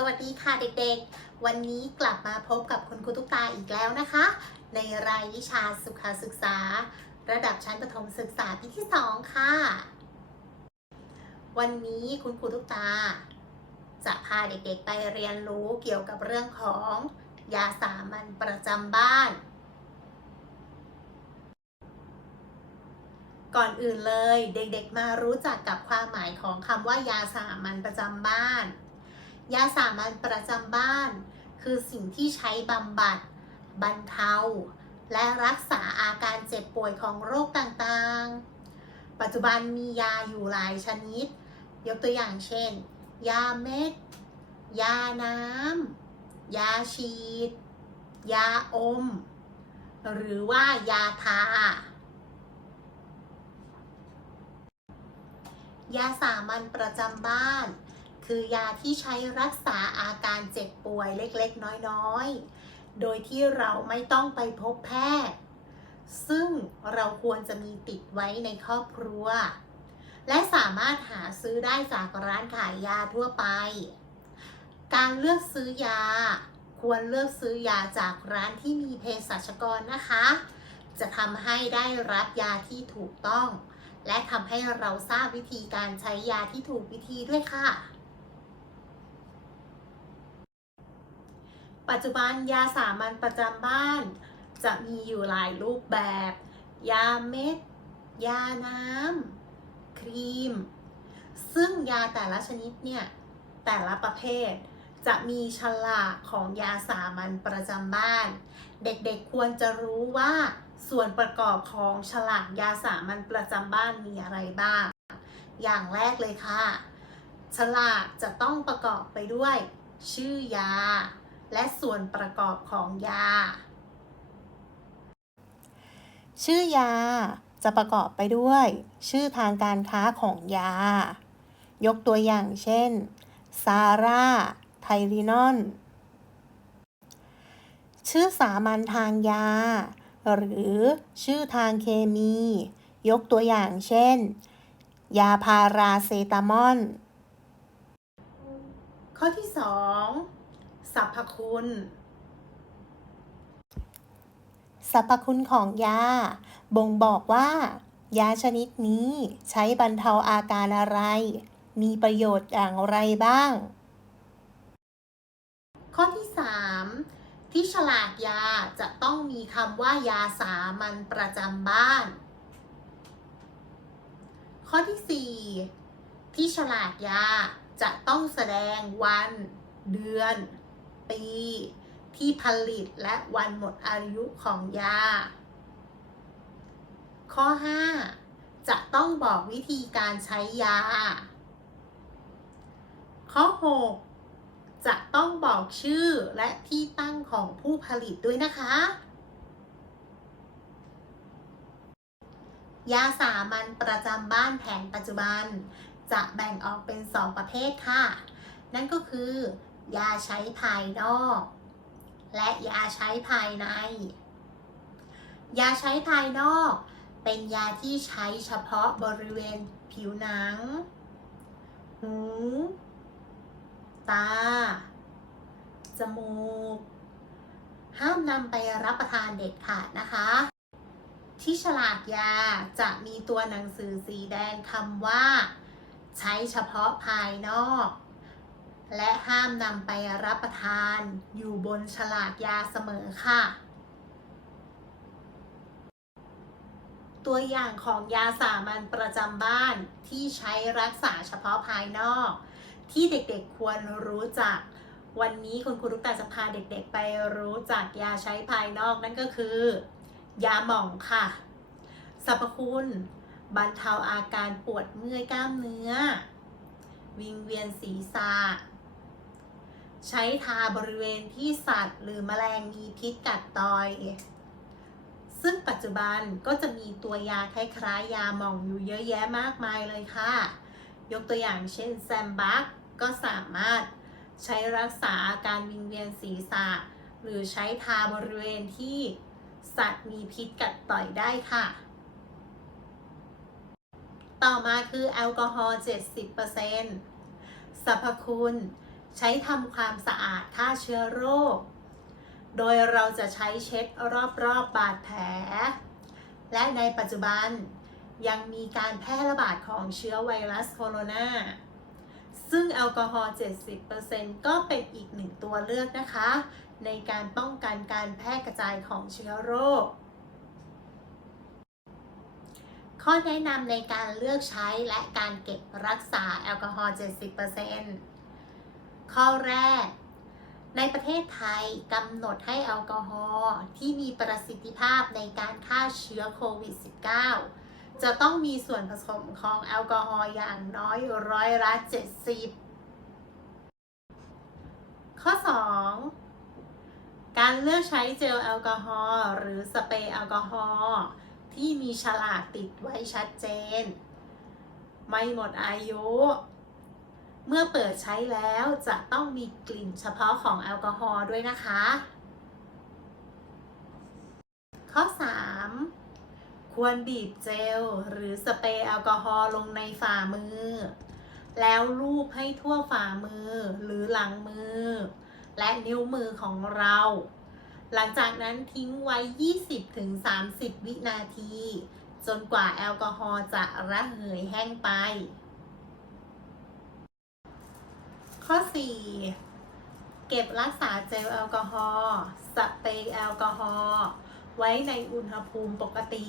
สวัสดีค่ะเด็กๆ วันนี้กลับมาพบกับคุณครูตุ๊กตาอีกแล้วนะคะ ในรายวิชาสุขศึกษา ระดับชั้นประถมศึกษาปีที่ 2 ค่ะ วันนี้คุณครูตุ๊กตา จะพาเด็กๆไปเรียนรู้เกี่ยวกับเรื่องของยาสามัญประจำบ้าน ก่อนอื่นเลยเด็กๆมารู้จักกับความหมายของคำว่ายาสามัญประจำบ้าน ยาสามัญประจำบ้าน คือสิ่งที่ใช้บำบัด บรรเทา และรักษาอาการเจ็บป่วยของโรคต่างๆ ปัจจุบันมียาอยู่หลายชนิด ยกตัวอย่างเช่น ยาเม็ด ยาน้ำ ยาฉีด ยาอม หรือว่ายาทายาสามัญประจำบ้าน คือยาที่ใช้รักษาอาการเจ็บป่วยเล็กๆ น้อยๆ โดยที่เราไม่ต้องไปพบแพทย์ ซึ่งเราควรจะมีติดไว้ในครอบครัว และสามารถหาซื้อได้จากร้านขายยาทั่วไป การเลือกซื้อยา ควรเลือกซื้อยาจากร้านที่มีเภสัชกรนะคะ จะทำให้ได้รับยาที่ถูกต้องและทำให้เราทราบวิธีการใช้ยาที่ถูกวิธีด้วยค่ะ ปัจจุบันยาสามัญประจำบ้าน จะมีอยู่หลายรูปแบบ ยาเม็ด ยาน้ำ ครีม ซึ่งยาแต่ละชนิดเนี่ย แต่ละประเภท จะมีฉลากของยาสามัญประจำบ้าน เด็กๆควรจะรู้ว่าส่วนประกอบของฉลากยาสามัญประจำบ้านมีอะไรบ้าง อย่างแรกเลยค่ะ ฉลากจะต้องประกอบไปด้วย ชื่อยา และส่วนประกอบของยา ชื่อยาจะประกอบไปด้วย ชื่อทางการค้าของยา ยกตัวอย่างเช่น ซาร่า ไทรินอน ชื่อสามัญทางยา หรือชื่อทางเคมี ยกตัวอย่างเช่น ยาพาราเซตามอลข้อที่ 2. สรรพคุณสรรพคุณของยา บ่งบอกว่า ยาชนิดนี้ใช้บรรเทาอาการอะไร มีประโยชน์อย่างไรบ้าง ข้อที่ 3. ที่ฉลากยาจะต้องมีคำว่ายาสามัญประจำบ้าน ข้อที่ 4. ที่ฉลากยาจะต้องแสดงวัน เดือน ปี ที่ผลิตและวันหมดอายุของยา ข้อ 5. จะต้องบอกวิธีการใช้ยา ข้อ 6. จะต้องบอกชื่อและที่ตั้งของผู้ผลิตด้วยนะคะ ยาสามัญประจำบ้านแผนปัจจุบันจะแบ่งออกเป็น 2 ประเภทค่ะ นั่นก็คือ ยาใช้ภายนอก และยาใช้ภายใน ยาใช้ภายนอก เป็นยาที่ใช้เฉพาะบริเวณผิวหนัง หู ตา จมูก ห้ามนำไปรับประทานเด็ดขาดนะคะ ที่ฉลากยาจะมีตัวหนังสือสีแดงคำว่า ใช้เฉพาะภายนอก และห้ามนำไปรับประทานอยู่บนฉลากยาเสมอค่ะ ตัวอย่างของยาสามัญประจำบ้านที่ใช้รักษาเฉพาะภายนอก ที่เด็กๆควรรู้จัก วันนี้คุณครูทุกตาจะพาเด็กๆไปรู้จักยาใช้ภายนอกนั่นก็คือ ยาหม่องค่ะสรรพคุณบรรเทาอาการปวดเมื่อยกล้ามเนื้อ วิงเวียนศีรษะ ใช้ทาบริเวณที่สัตว์ หรือแมลงมีพิษกัดต่อย ซึ่งปัจจุบันก็จะมีตัวยาคล้ายๆยาหม่องอยู่เยอะแยะมากมายเลยค่ะ ยกตัวอย่างเช่นแซมบักก็สามารถใช้รักษาอาการวิงเวียนศีรษะ หรือใช้ทาบริเวณที่สัตว์มีพิษกัดต่อยได้ค่ะ ต่อมาคือแอลกอฮอล์ 70%สรรพคุณ ใช้ทำความสะอาดฆ่าเชื้อโรค โดยเราจะใช้เช็ดรอบๆบบาดแผล และในปัจจุบันยังมีการแพร่ระบาดของเชื้อไวรัสโคโรนาซึ่งแอลกอฮอล์ 70%ก็เป็นอีกหนึ่งตัวเลือกนะคะ ในการป้องกันการแพร่กระจายของเชื้อโรค ข้อแนะนำในการเลือกใช้และการเก็บรักษาแอลกอฮอล์ 70% ข้อแรก ในประเทศไทยกำหนดให้แอลกอฮอล์ที่มีประสิทธิภาพในการฆ่าเชื้อโควิด -19 จะต้องมีส่วนผสมของแอลกอฮอล์อย่างน้อยร้อยละ70 ข้อ 2 การเลือกใช้เจลแอลกอฮอล์หรือสเปรย์แอลกอฮอล์ที่มีฉลากติดไว้ชัดเจน ไม่หมดอายุ เมื่อเปิดใช้แล้วจะต้องมีกลิ่นเฉพาะของแอลกอฮอล์ด้วยนะคะ ข้อ 3 ควรบีบเจลหรือสเปรย์แอลกอฮอล์ลงในฝ่ามือ แล้วลูบให้ทั่วฝ่ามือหรือหลังมือ และนิ้วมือของเรา หลังจากนั้นทิ้งไว้ 20-30 วินาที จนกว่าแอลกอฮอล์จะระเหยแห้งไป ข้อ 4 เก็บรักษาเจลแอลกอฮอล์สเปรย์แอลกอฮอล์ไว้ในอุณหภูมิปกติ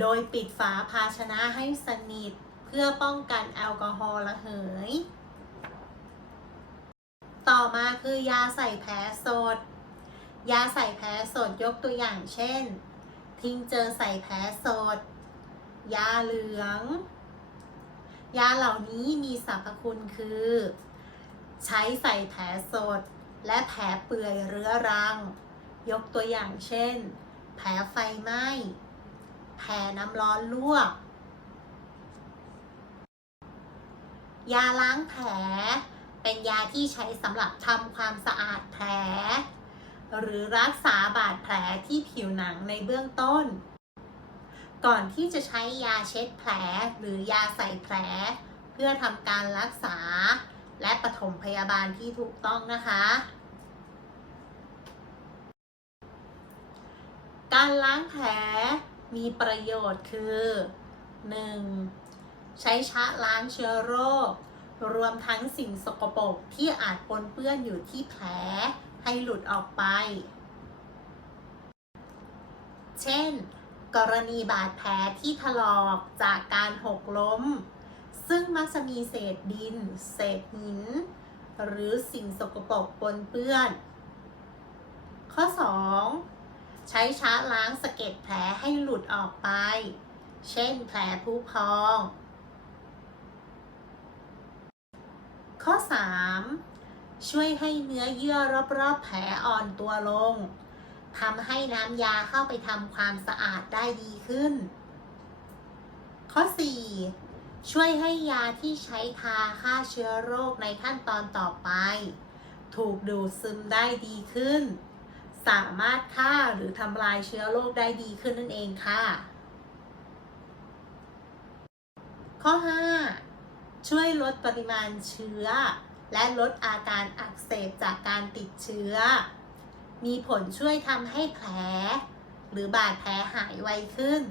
โดยปิดฝาภาชนะให้สนิท เพื่อป้องกันแอลกอฮอล์ระเหย ต่อมาคือยาใส่แผลสด ยาใส่แผลสดยกตัวอย่างเช่น ทิงเจอใส่แผลสด ยาเหลือง ยาเหล่านี้มีสรรพคุณคือ ใช้ใส่แผลสด และแผลเปื่อยเรื้อรัง ยกตัวอย่างเช่น แผลไฟไหม้ แผลน้ำร้อนลวก ยาล้างแผล เป็นยาที่ใช้สำหรับทำความสะอาดแผล หรือรักษาบาดแผลที่ผิวหนังในเบื้องต้น ก่อนที่จะใช้ยาเช็ดแผลหรือยาใส่แผล เพื่อทำการรักษา และปฐมพยาบาลที่ถูกต้องนะคะ การล้างแผลมีประโยชน์คือ 1. ใช้ชะล้างเชื้อโรค รวมทั้งสิ่งสกปรกที่อาจปนเปื้อนอยู่ที่แผลให้หลุดออกไป เช่น กรณีบาดแผลที่ถลอกจากการหกล้ม ซึ่งมักจะมีเศษดิน เศษหิน หรือสิ่งสกปรกปนเปื้อน ข้อ 2 ใช้ช้าล้างสะเก็ดแผลให้หลุดออกไป เช่น แผลผู้พอง ข้อ 3 ช่วยให้เนื้อเยื่อรอบๆแผลอ่อนตัวลงทำให้น้ำยาเข้าไปทำความสะอาดได้ดีขึ้น ข้อ 4 ช่วยให้ยาที่ใช้ทาฆ่าเชื้อโรคในขั้นตอนต่อไป ถูกดูดซึมได้ดีขึ้น สามารถฆ่าหรือทำลายเชื้อโรคได้ดีขึ้นนั่นเองค่ะ ข้อ 5 ช่วยลดปริมาณเชื้อ และลดอาการอักเสบจากการติดเชื้อ มีผลช่วยทำให้แผล หรือบาดแผลหายไวขึ้น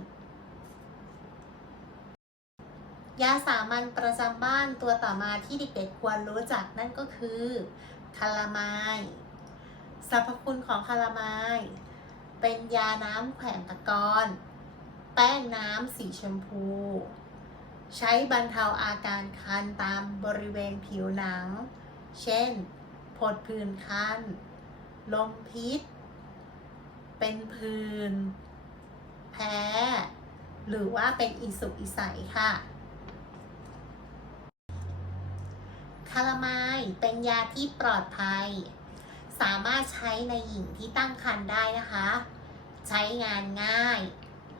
ยาสามัญประจำบ้านตัวต่อมาที่เด็กๆควรรู้จักนั่นก็คือคาลามายสรรพคุณของคาลามายเป็นยาน้ำแขวนตะกอนแป้งน้ำสีชมพู ใช้บรรเทาอาการคันตามบริเวณผิวหนัง เช่นผดผื่นคัน ลมพิษ เป็นผื่น แพ้ หรือว่าเป็นอิสุกอิสัยค่ะ คาลามายเป็นยาที่ปลอดภัย สามารถใช้ในหญิงที่ตั้งครรภ์ได้นะคะ ใช้งานง่าย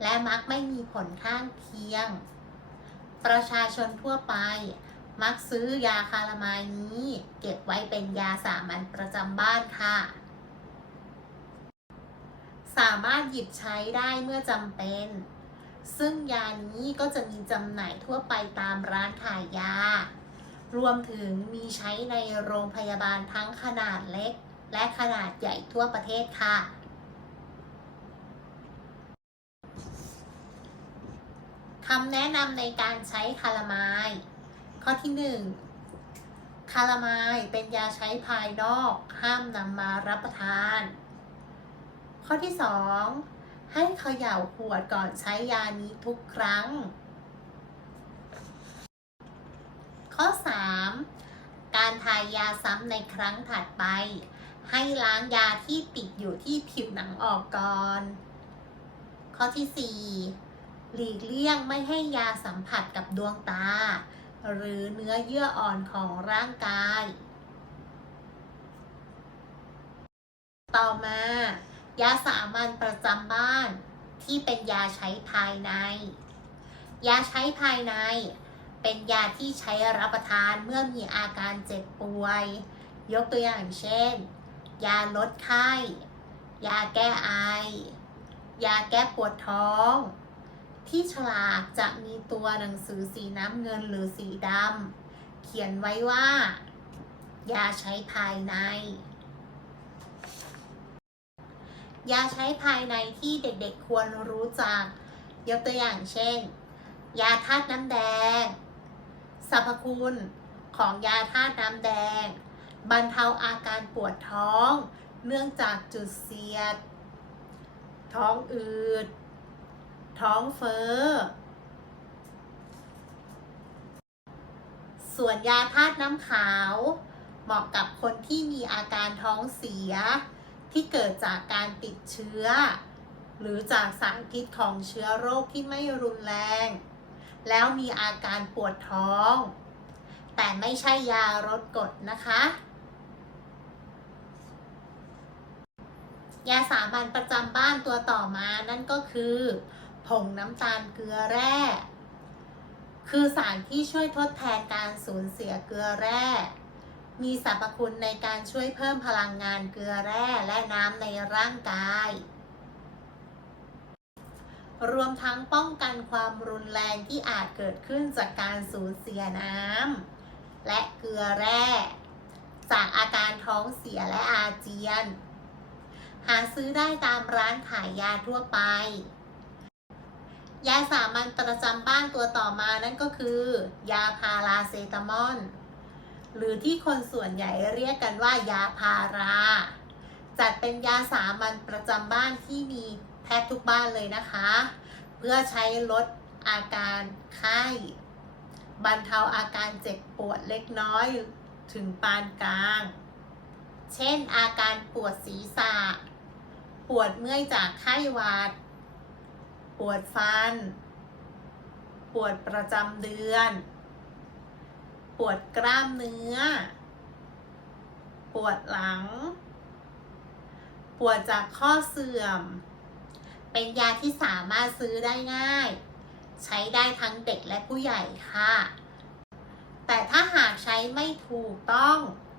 และมักไม่มีผลข้างเคียง ประชาชนทั่วไป มักซื้อยาคาลามายนี้ เก็บไว้เป็นยาสามัญประจำบ้านค่ะ สามารถหยิบใช้ได้เมื่อจำเป็น ซึ่งยานี้ก็จะมีจำหน่ายทั่วไปตามร้านขายยา รวมถึงมีใช้ในโรงพยาบาลทั้งขนาดเล็ก และขนาดใหญ่ทั่วประเทศค่ะ คำแนะนำในการใช้คาลามายข้อที่ 1 คาลามายเป็นยาใช้ภายนอก ห้ามนำมารับประทาน ข้อที่ 2 ให้เขย่าขวดก่อนใช้ยานี้ทุกครั้ง ข้อ 3 การทายาซ้ำในครั้งถัดไป ให้ล้างยาที่ติดอยู่ที่ผิวหนังออกก่อน ข้อที่ 4 หลีกเลี่ยงไม่ให้ยาสัมผัสกับดวงตา หรือเนื้อเยื่ออ่อนของร่างกาย ต่อมา ยาสามัญประจำบ้านที่เป็นยาใช้ภายใน ยาใช้ภายใน เป็นยาที่ใช้รับประทานเมื่อมีอาการเจ็บป่วย ยกตัวอย่างเช่น ยาลดไข้ ยาแก้ไอ ยาแก้ปวดท้อง ที่ฉลากจะมีตัวหนังสือสีน้ำเงินหรือสีดำเขียนไว้ว่า ยาใช้ภายใน ยาใช้ภายในที่เด็กๆควรรู้จัก ยกตัวอย่างเช่น ยาธาตุน้ำแดง สรรพคุณของยาธาตุน้ำแดง บรรเทาอาการปวดท้อง เนื่องจากจุดเสียด ท้องอืด ท้องเฟ้อ ส่วนยาธาตุน้ำขาว เหมาะกับคนที่มีอาการท้องเสีย ที่เกิดจากการติดเชื้อ หรือจากสารพิษของเชื้อโรคที่ไม่รุนแรง แล้วมีอาการปวดท้อง แต่ไม่ใช่ยาลดกรดนะคะ ยาสามัญประจำบ้านตัวต่อมานั่นก็คือผงน้ำตาลเกลือแร่ คือสารที่ช่วยทดแทนการสูญเสียเกลือแร่ มีสรรพคุณในการช่วยเพิ่มพลังงานเกลือแร่และน้ำในร่างกาย รวมทั้งป้องกันความรุนแรงที่อาจเกิดขึ้นจากการสูญเสียน้ำและเกลือแร่ จากอาการท้องเสียและอาเจียน หาซื้อได้ตามร้านขายยาทั่วไป ยาสามัญประจำบ้านตัวต่อมานั่นก็คือ ยาพาราเซตามอลหรือที่คนส่วนใหญ่เรียกกันว่ายาพารา จัดเป็นยาสามัญประจำบ้านที่มี บทุกบ้านเลยนะคะ เพื่อใช้ลดอาการไข้บรรเทาอาการเจ็บปวดเล็กน้อยถึงปานกลาง เช่น อาการปวดศีรษะ ปวดเมื่อยจากไข้หวัด ปวดฟัน ปวดประจำเดือน ปวดกล้ามเนื้อ ปวดหลัง ปวดจากข้อเสื่อม เป็นยาที่สามารถซื้อได้ง่าย ใช้ได้ทั้งเด็กและผู้ใหญ่ค่ะ แต่ถ้าหากใช้ไม่ถูกต้อง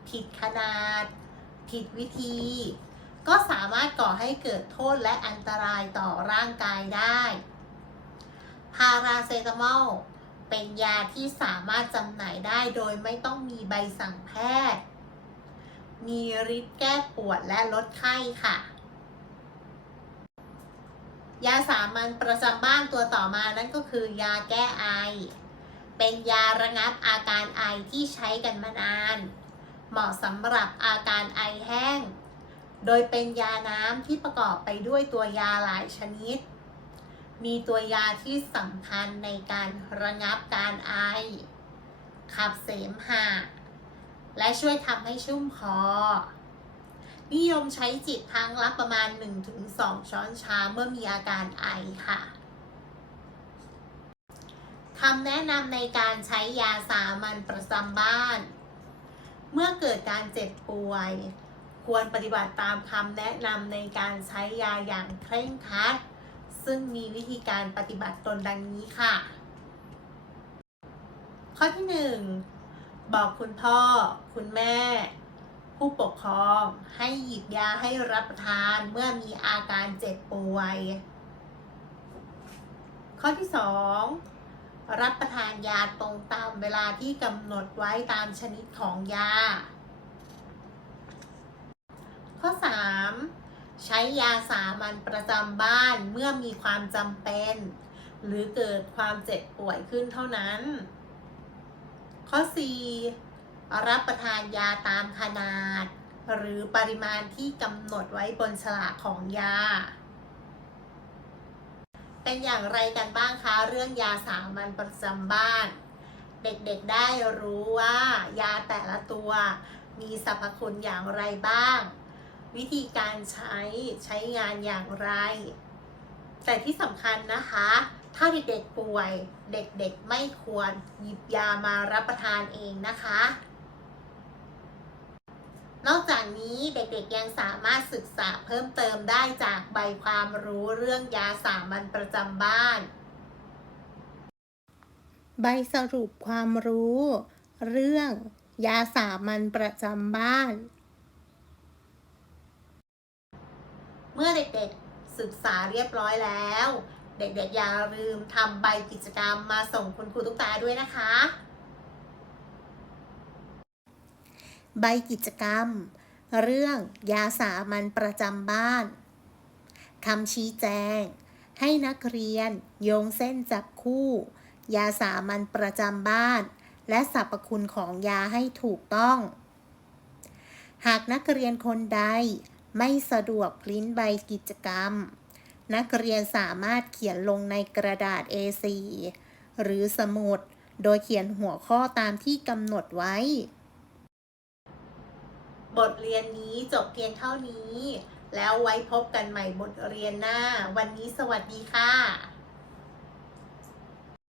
ผิดขนาด ผิดวิธี ก็สามารถก่อให้เกิดโทษและอันตรายต่อร่างกายได้ พาราเซตามอลเป็นยาที่สามารถจำหน่ายได้โดยไม่ต้องมีใบสั่งแพทย์ มีฤทธิ์แก้ปวดและลดไข้ค่ะ ยาสามัญประจำบ้านตัวต่อมานั่นก็คือยาแก้ไอ เป็นยาระงับอาการไอที่ใช้กันมานาน เหมาะสำหรับอาการไอแห้ง โดยเป็นยาน้ำที่ประกอบไปด้วยตัวยาหลายชนิด มีตัวยาที่สำคัญในการระงับการไอ ขับเสมหะ และช่วยทำให้ชุ่มคอ นิยมใช้จิตครั้งละประมาณ 1-2 ช้อนชาเมื่อมีอาการไอค่ะคำแนะนำในการใช้ยาสามัญประจำบ้าน เมื่อเกิดการเจ็บป่วย ควรปฏิบัติตามคำแนะนำในการใช้ยาอย่างเคร่งครัด ซึ่งมีวิธีการปฏิบัติตนดังนี้ค่ะ ข้อที่ 1 บอกคุณพ่อ คุณแม่ ผู้ปกครองให้หยิบยาให้รับประทานเมื่อมีอาการเจ็บป่วย ข้อที่ 2 รับประทานยาตรงตามเวลาที่กำหนดไว้ตามชนิดของยา ข้อ 3. ใช้ยาสามัญประจำบ้านเมื่อมีความจำเป็น หรือเกิดความเจ็บป่วยขึ้นเท่านั้น ข้อ 4. รับประทานยาตามขนาด หรือปริมาณที่กำหนดไว้บนฉลากของยา เป็นอย่างไรกันบ้างคะเรื่องยาสามัญประจำบ้าน เด็กๆได้รู้ว่ายาแต่ละตัวมีสรรพคุณอย่างไรบ้าง วิธีการใช้ใช้งานอย่างไร แต่ที่สำคัญนะคะ ถ้าเด็กๆป่วย เด็กๆไม่ควรหยิบยามารับประทานเองนะคะ นอกจากนี้เด็กๆยังสามารถศึกษาเพิ่มเติมได้จากใบความรู้เรื่องยาสามัญประจำบ้าน ใบสรุปความรู้ เรื่อง ยาสามัญประจำบ้าน เมื่อเด็กๆศึกษาเรียบร้อยแล้ว เด็กๆอย่าลืมทำใบกิจกรรมมาส่งคุณครูตุ๊กตาด้วยนะคะ ใบกิจกรรม เรื่องยาสามัญประจำบ้านคำชี้แจง ให้นักเรียน โยงเส้นจับคู่ ยาสามัญประจำบ้าน และสรรพคุณของยาให้ถูกต้อง หากนักเรียนคนใดไม่สะดวกพริ้นใบกิจกรรม นักเรียนสามารถเขียนลงในกระดาษ A4 หรือสมุด โดยเขียนหัวข้อตามที่กำหนดไว้ บทเรียนนี้จบเพียงเท่านี้ แล้วไว้พบกันใหม่บทเรียนหน้า วันนี้สวัสดีค่ะ